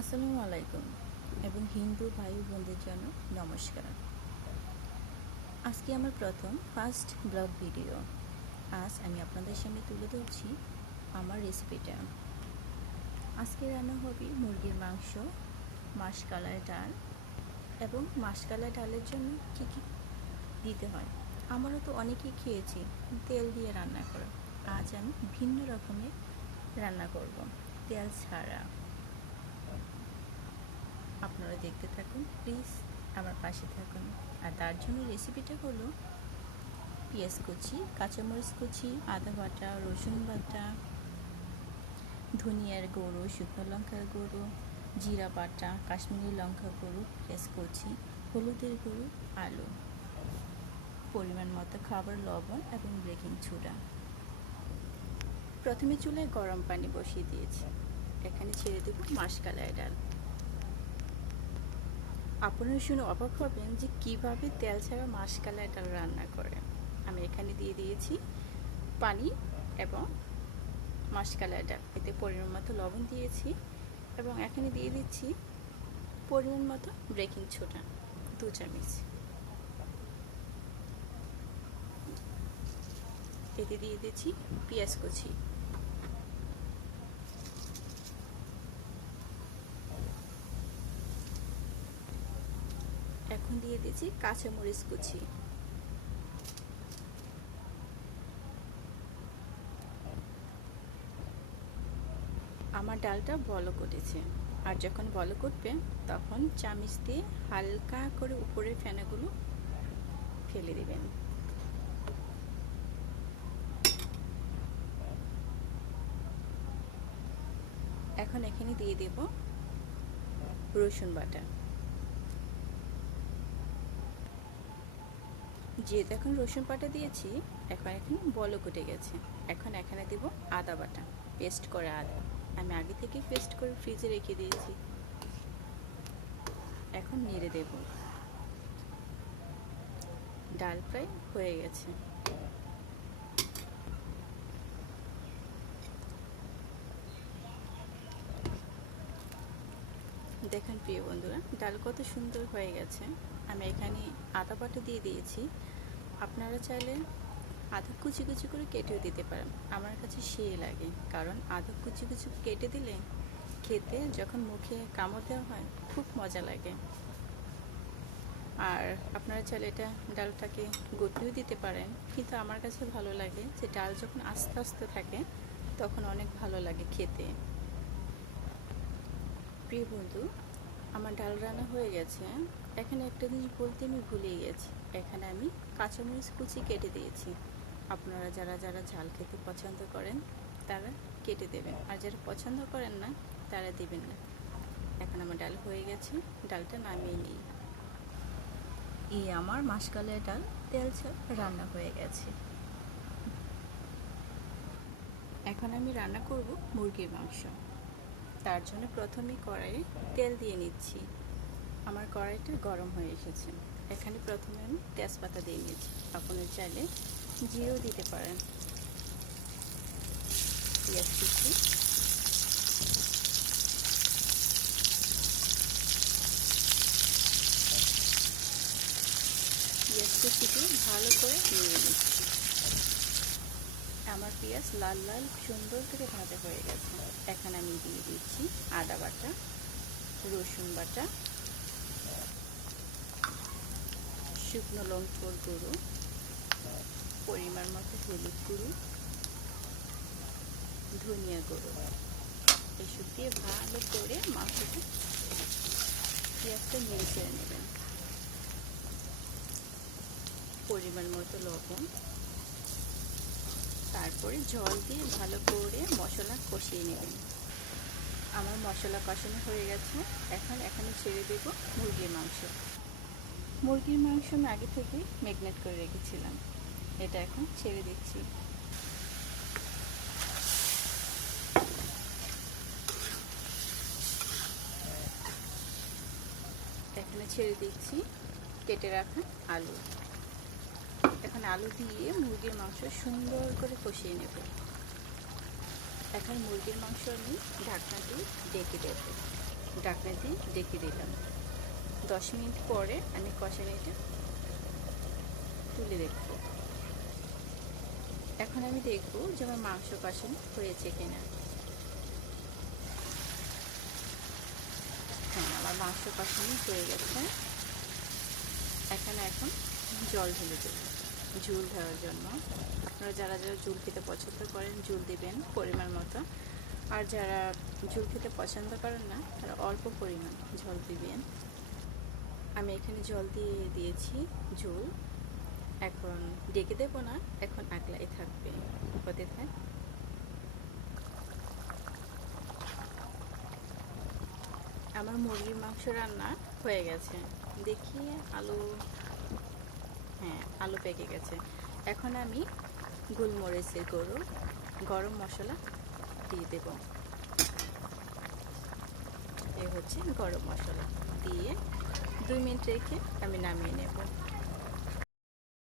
আসসালামু আলাইকুম এবং হিন্দু ভাই বোনদের জন্য নমস্কার। আজকে আমার ফার্স্ট ব্লগ ভিডিও। আজ আমি আপনাদের সামনে তুলে ধরছি আমার রেসিপিটা। আজকে রান্না হবে মুরগির মাংস, মাশকালাই ডাল এবং মাশকালাই ডালের জন্য কী কী দিতে হয় আমরা তো অনেকেই খেয়েছি তেল দিয়ে রান্না করা। আজ আমি ভিন্ন রকমের রান্না করব, তেল ছাড়া। আপনারা দেখতে থাকুন, প্লিজ আমার পাশে থাকুন। আর তার জন্য রেসিপিটা হলো পেঁয়াজ কুচি, কাঁচামরিচ কুচি, আদা বাটা, রসুন বাটা, ধনিয়ার গুঁড়ো, শুকনো লঙ্কার গুঁড়ো, জিরা বাটা, কাশ্মীরি লঙ্কা গুঁড়ো, পেঁয়াজ কুচি, হলুদের গুঁড়ো, আলু, পরিমাণ মতো খাবার লবণ এবং বেকিং সোডা। প্রথমে চুলায় গরম পানি বসিয়ে দিয়েছি। এখানে ছেড়ে দেব মাশকালাই ডাল। আপনারা শুনে অবাক হবেন যে কীভাবে তেল ছাড়া মাশকালাই ডাল রান্না করে। আমি এখানে দিয়ে দিয়েছি পানি এবং মাশকালাই ডাল, এতে পরিমাণ মতো লবণ দিয়েছি এবং এখানে দিয়ে দিচ্ছি পরিমাণ মতো বেকিং সোডা 2 চামচ। এতে দিয়ে দিচ্ছি পেঁয়াজ কুচি, এখন দিয়ে দিচ্ছি কাঁচামরিচ কুচি, আমার ডালটা বলক উঠেছে। আর যখন বলক উঠবে তখন চামচ দিয়ে হালকা করে উপরের ফেনাগুলো ফেলে দিবেন। এখন এখানে দিয়ে দেব রসুন বাটা। যেহেতু এখন রসুন বাটা দিয়েছি, এখন এখানে বলক উঠে গেছে। এখন এখানে দেব আদা বাটা, পেস্ট করা আদা। আমি আগে থেকে পেস্ট করে ফ্রিজে রেখে দিয়েছি। এখন নেড়ে দেব। ডাল প্রায় হয়ে গেছে। দেখেন প্রিয় বন্ধুরা, ডাল কত সুন্দর হয়ে গেছে। আমি এখানে আদা বাটা দিয়ে দিয়েছি। আপনারা চাইলে আদা কুচি কুচি করে কেটেও দিতে পারেন। আমার কাছে সেই লাগে, কারণ আদা কুচি কুচি কেটে দিলে খেতে যখন মুখে কামড় দেওয়া হয় খুব মজা লাগে। আর আপনারা চাইলে এটা ডালটাকে গটিয়েও দিতে পারেন, কিন্তু আমার কাছে ভালো লাগে যে ডাল যখন আস্তে আস্তে থাকে তখন অনেক ভালো লাগে খেতে। প্রিয় বন্ধু, আমার ডাল রান্না হয়ে গেছে। এখানে একটা জিনিস বলতে আমি ভুলেই গেছি, এখানে আমি কাঁচামরিচ কুচি কেটে দিয়েছি। আপনারা যারা যারা ঝাল খেতে পছন্দ করেন তারা কেটে দেবেন, আর যারা পছন্দ করেন না তারা দেবেন না। এখন আমার ডাল হয়ে গেছে, ডালটা নামিয়ে নিই। এই আমার মাশকালাই ডাল তেল ছাড়া রান্না হয়ে গেছে। এখন আমি রান্না করব মুরগির মাংস। তার জন্য প্রথমে কড়াইয়ে তেল দিয়ে নিচ্ছি। আমার কড়াইটা গরম হয়ে এসেছে। এখানে প্রথমে আমি তেজপাতা দিয়ে নিয়েছি। আপনারা চাইলে জিরেও দিতে পারেন। পেঁয়াজ কুচি, পেঁয়াজ কুচিটি ভালো করে নিয়ে নিচ্ছি। আমার পেঁয়াজ লাল লাল সুন্দর করে ভাজা হয়ে গেছে। এখন আমি দিয়ে দিচ্ছি আদা বাটা, রসুন বাটা, শুকনো লঙ্কার গুঁড়ো, পরিমাণ মতো হলুদ গুঁড়ো, ধনিয়া গুঁড়ো। এসব দিয়ে ভালো করে মাংসটা পেঁয়াজটা নেড়ে চেড়ে নেবেন। পরিমাণ মতো লবণ, তারপরে জল দিয়ে ভালো করে মশলা কষিয়ে নেবেন। আমার মশলা কষানো হয়ে গেছে। এখন এখানে ছেড়ে দেব মুরগির মাংস। মুরগির মাংস আমি আগে থেকে ম্যারিনেট করে রেখেছিলাম, এটা এখন ছেড়ে দিচ্ছি। এখানে ছেড়ে দিচ্ছি কেটে রাখা আলু। এখন আলু দিয়ে মুরগির মাংস সুন্দর করে কষিয়ে নেব। এখন মুরগির মাংস আমি ঢাকনা দিয়ে ডেকে দেব। ঢাকনা দিয়ে ঢেকে দিলাম। 10 মিনিট পরে আমি কষানিটা তুলে দেখব। এখন আমি দেখব যে আমার মাংস কষানো হয়েছে কিনা। হ্যাঁ, আমার মাংস কষানো হয়ে গেছে। এখন জল ঢেলে দেব ঝোল দেওয়ার জন্য। আপনারা যারা যারা ঝোল খেতে পছন্দ করেন ঝোল দিবেন পরিমাণ মতো, আর যারা ঝোল খেতে পছন্দ করেন না তারা অল্প পরিমাণ ঝোল দিবেন। আমি এখানে জল দিয়ে দিয়েছি ঝোল। এখন ডেকে দেবো না, এখন আগলাই থাকবে, হতে থাক। আমার মুরগির মাংস রান্না হয়ে গেছে। দেখি আলু, হ্যাঁ আলু পেকে গেছে। এখন আমি গোলমরিচের গুঁড়ো, গরম মশলা দিয়ে দেব। এই হচ্ছে গরম মশলা দিয়ে 2 মিনিট রেখে আমি নামিয়ে নেব।